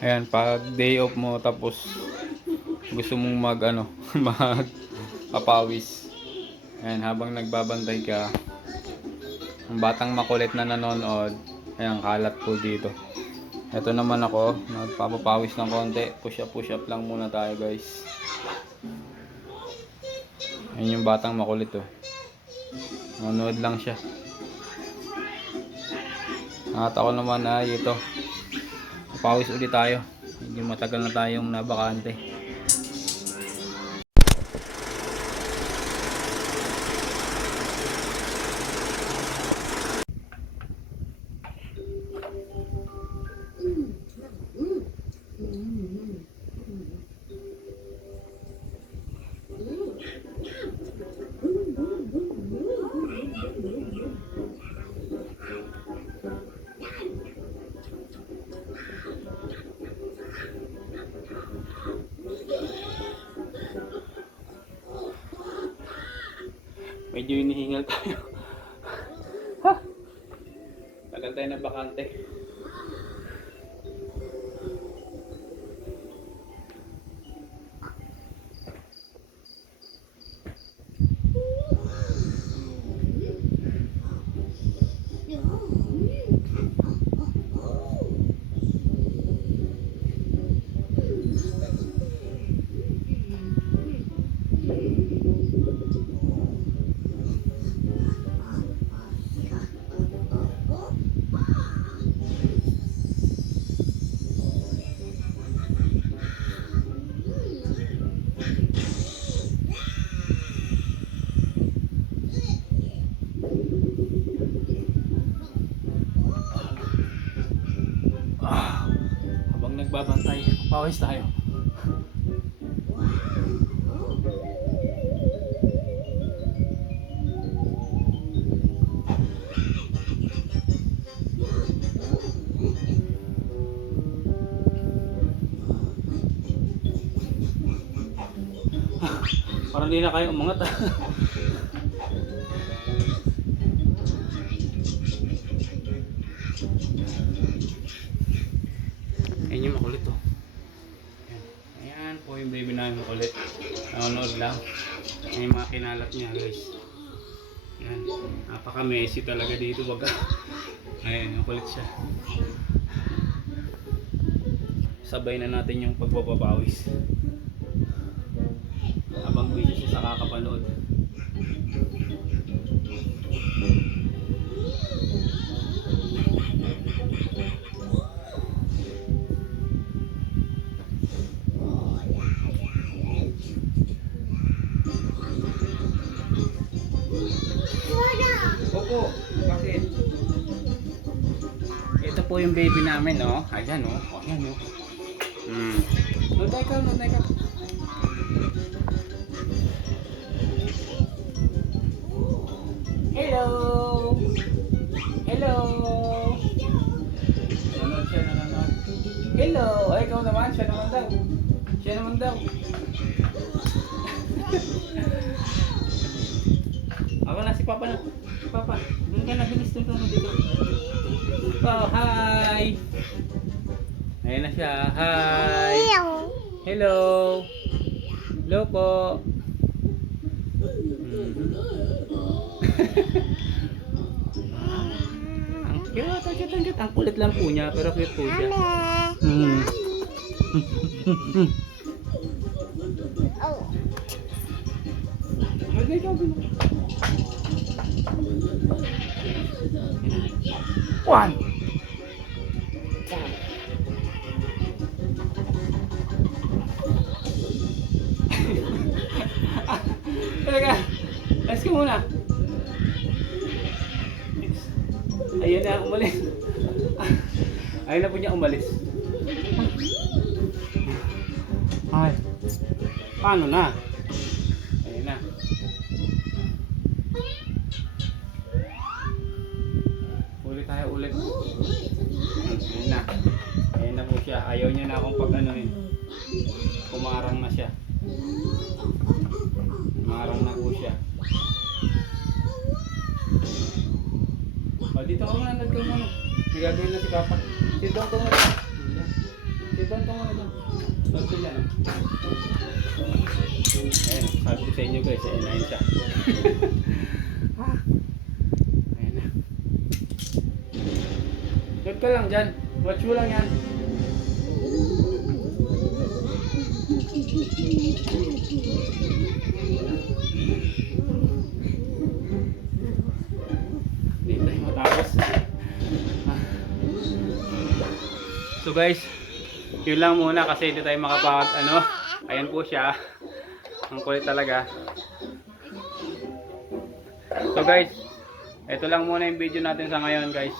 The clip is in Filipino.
Ayan, pag day off mo tapos gusto mong mag ano, magpapawis. Ayan, habang nagbabantay ka, ang batang makulit na nanonood, ayan, kalat po dito. Ito naman ako, nagpapapawis ng konti. Push up lang muna tayo, guys. Ayan yung batang makulit, oh. Nanonood lang siya. At ako naman ay ito. Papawis ulit tayo. Medyo matagal na tayong nabakante. Medyo hinihingal tayo. Ha! Tagal tayo na bakante. Habang nagbabantay, pawis tayo. Parang hindi na kayo umangat. Ayan yung makulit, oh. Ayan po yung baby namin makulit. Nanonood lang. Ayan yung mga kinalat niya, guys. Ayan. Napaka-messy talaga dito baga. Ayan, makulit siya. Sabay na natin yung pagpapawis. Habang busy siya sa kakapanood. Opo, bakit? Ito po yung baby namin, oh. Ayan, oh. Ayan, oh. Noday ka, noday ka. Hello! Hello! Nanonood siya, nanonood. Hello! Ay, ikaw naman, siya naman daw. Siya naman daw. Ako na, si Papa na. Si Papa, doon ka na, bilis doon ka na dito. Oh, hi! Ayan na siya, hi! Hello! Hello po! Ang cute, ang cute, ang cute. Ang kulit lang po niya, pero cute po siya. One! Talaga, let's go muna. Ayun na, umalis. Ayun na po niya umalis. Ay, paano na? Ayun na. Ulit tayo ulit. Ayun na. Ayun na po siya. Ayaw niya na akong pag-anuhin. Kumarang na siya. Kumarang na po siya. O, dito ka muna, nagka muna. May gagawin na si Papa. Sit down ka muna. Sit Doon, doon dyan. Ayan, sabi ko sa inyo guys, ayun siya. Ayan na. Doon ka lang dyan. Watch mo lang yan. Hindi tayo matapos. So guys, yun lang muna kasi hindi tayo ayan po siya. Ang kulit talaga. So guys, ito lang muna yung video natin sa ngayon guys.